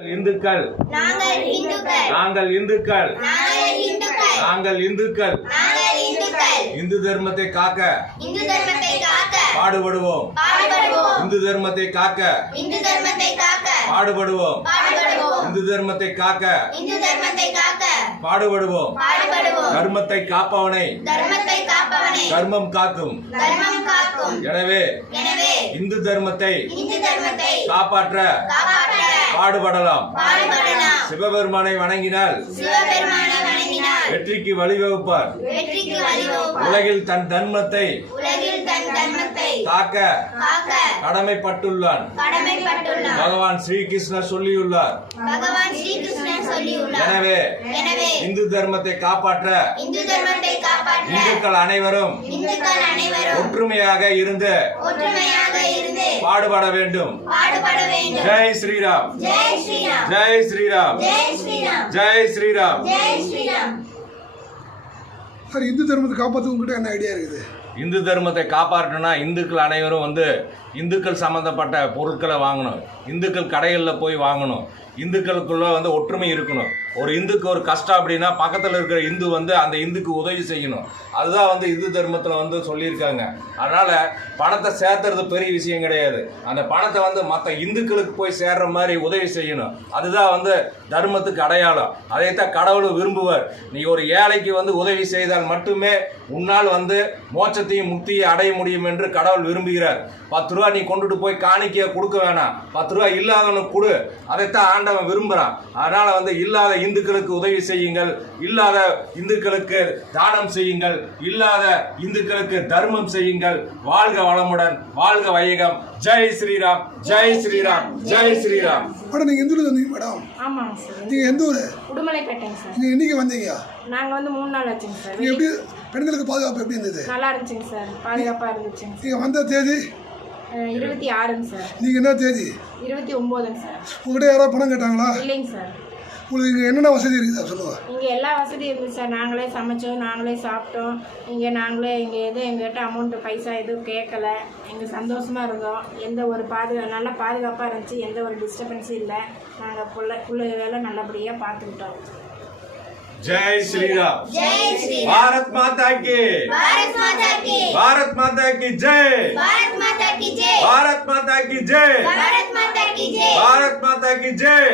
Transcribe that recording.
இந்துக்கள் நாங்கள் இந்துக்கள் நாங்கள் இந்துக்கள் இந்து தர்மத்தை காக்க பாடுபடுவோம் இந்து தர்மத்தை காக்க பாடுபடுவோம் இந்து தர்மத்தை காக்க பாடுபடுவோம் தர்மத்தை காப்பவனை தர்மம் காக்கும் எனவே இந்து தர்மத்தை காப்பாற்ற பாடுபடலாம் சிவபெருமானை வணங்கினால் வெற்றிக்கு வழிவகுப்பார் உலகில் தன் தர்மத்தை காக்க கடமைப்பட்டுள்ளான் பகவான் ஸ்ரீகிருஷ்ணர் சொல்லியுள்ளார் எனவே இந்து தர்மத்தை காப்பாற்ற இந்துக்கள் அனைவரும் ஒற்றுமையாக இருந்து பாடுபட வேண்டும். ஜெய் ஸ்ரீராம், ஜெய் ஸ்ரீராம், ஜெய் ஸ்ரீராம். சார், இந்து தர்மத்தை காப்பாற்ற உங்ககிட்ட என்ன ஐடியா இருக்குது? இந்து தர்மத்தை காப்பாற்றணும்னா இந்துக்கள் அனைவரும் இந்துக்கள் சம்பந்தப்பட்ட பொருட்களை வாங்கணும். இந்துக்கள் கடைகளில் போய் வாங்கணும். இந்துக்களுக்குள்ள ஒற்றுமை இருக்கணும். ஒரு இந்துக்கு ஒரு கஷ்டம் அப்படின்னா பக்கத்தில் இருக்கிற இந்து அந்த இந்துக்கு உதவி செய்யணும். அதுதான் இந்து தர்மத்தில் சொல்லியிருக்காங்க. அதனால் பணத்தை சேர்த்துறது பெரிய விஷயம் கிடையாது. அந்த பணத்தை மற்ற இந்துக்களுக்கு போய் சேர்ற மாதிரி உதவி செய்யணும். அதுதான் தர்மத்துக்கு அடையாளம். அதைத்தான் கடவுள் விரும்புவார். நீ ஒரு ஏழைக்கு உதவி செய்தால் மட்டுமே உன்னால் மோட்சத்தையும் முக்தியை அடைய முடியும் என்று கடவுள் விரும்புகிறார். 10 ரூபா நீ கொண்டுட்டு போய் காணிக்கையை கொடுக்க வேணாம். 10 ரூபா இல்லாதவனுக்கு கொடு. அதைத்தான் ஆண்டவன் விரும்புகிறான். அதனால் இல்லாத இந்துக்களுக்கு உதவி செய்யுங்கள். இல்லாத இந்துக்களுக்கு தானம் செய்யுங்கள். இல்லாத இந்துக்களுக்கு தர்மம் செய்யுங்கள். வாழ்க வளமுடன், வாழ்க வையகம். ஜெய் ஸ்ரீராம், ஜெய் ஸ்ரீராம், ஜெய் ஸ்ரீராம். மேடம், நீங்க எந்த ஊர்ல வந்தீங்க மேடம்? ஆமாங்க சார். நீங்க எந்த ஊரு? உடுமலைப்பேட்டைங்க சார். நீங்க என்னைக்கு வந்தீங்க? நாங்க 3 நாள் ஆச்சுங்க சார். நீங்க எப்படி பெண்களுக்கு பாதுகாப்பு எப்படி இருந்தது? நல்லா இருந்துச்சுங்க சார். பாதுகாப்பா இருந்துச்சுங்க. நீங்க வந்த தேதி 26ங்க சார். நீங்க என்ன தேதி? 29ங்க சார். உங்கள்கிட்ட யாராவது பணம் கேட்டாங்களா? இல்லைங்க சார். உங்களுக்கு இங்கே என்னென்ன வசதி இருக்குது சொல்லுங்க. இங்கே எல்லா வசதியும் இருக்குது சார். நாங்களே சமைச்சோம், நாங்களே சாப்பிட்டோம். நாங்களே எங்ககிட்ட அமௌண்ட்டு பைசா எதுவும் கேட்கல. எங்கள் சந்தோஷமாக இருந்தோம். எந்த ஒரு நல்லா பாதுகாப்பாக இருந்துச்சு. எந்த ஒரு டிஸ்டர்பன்ஸும் இல்லை. நாங்கள் பிள்ளை வேலை நல்லபடியாக பார்த்துக்கிட்டோம். जय श्री राम, भारत माता की, भारत माता की, भारत माता की जय, भारत माता की जय, भारत माता की जय, भारत माता की जय, भारत माता की जय.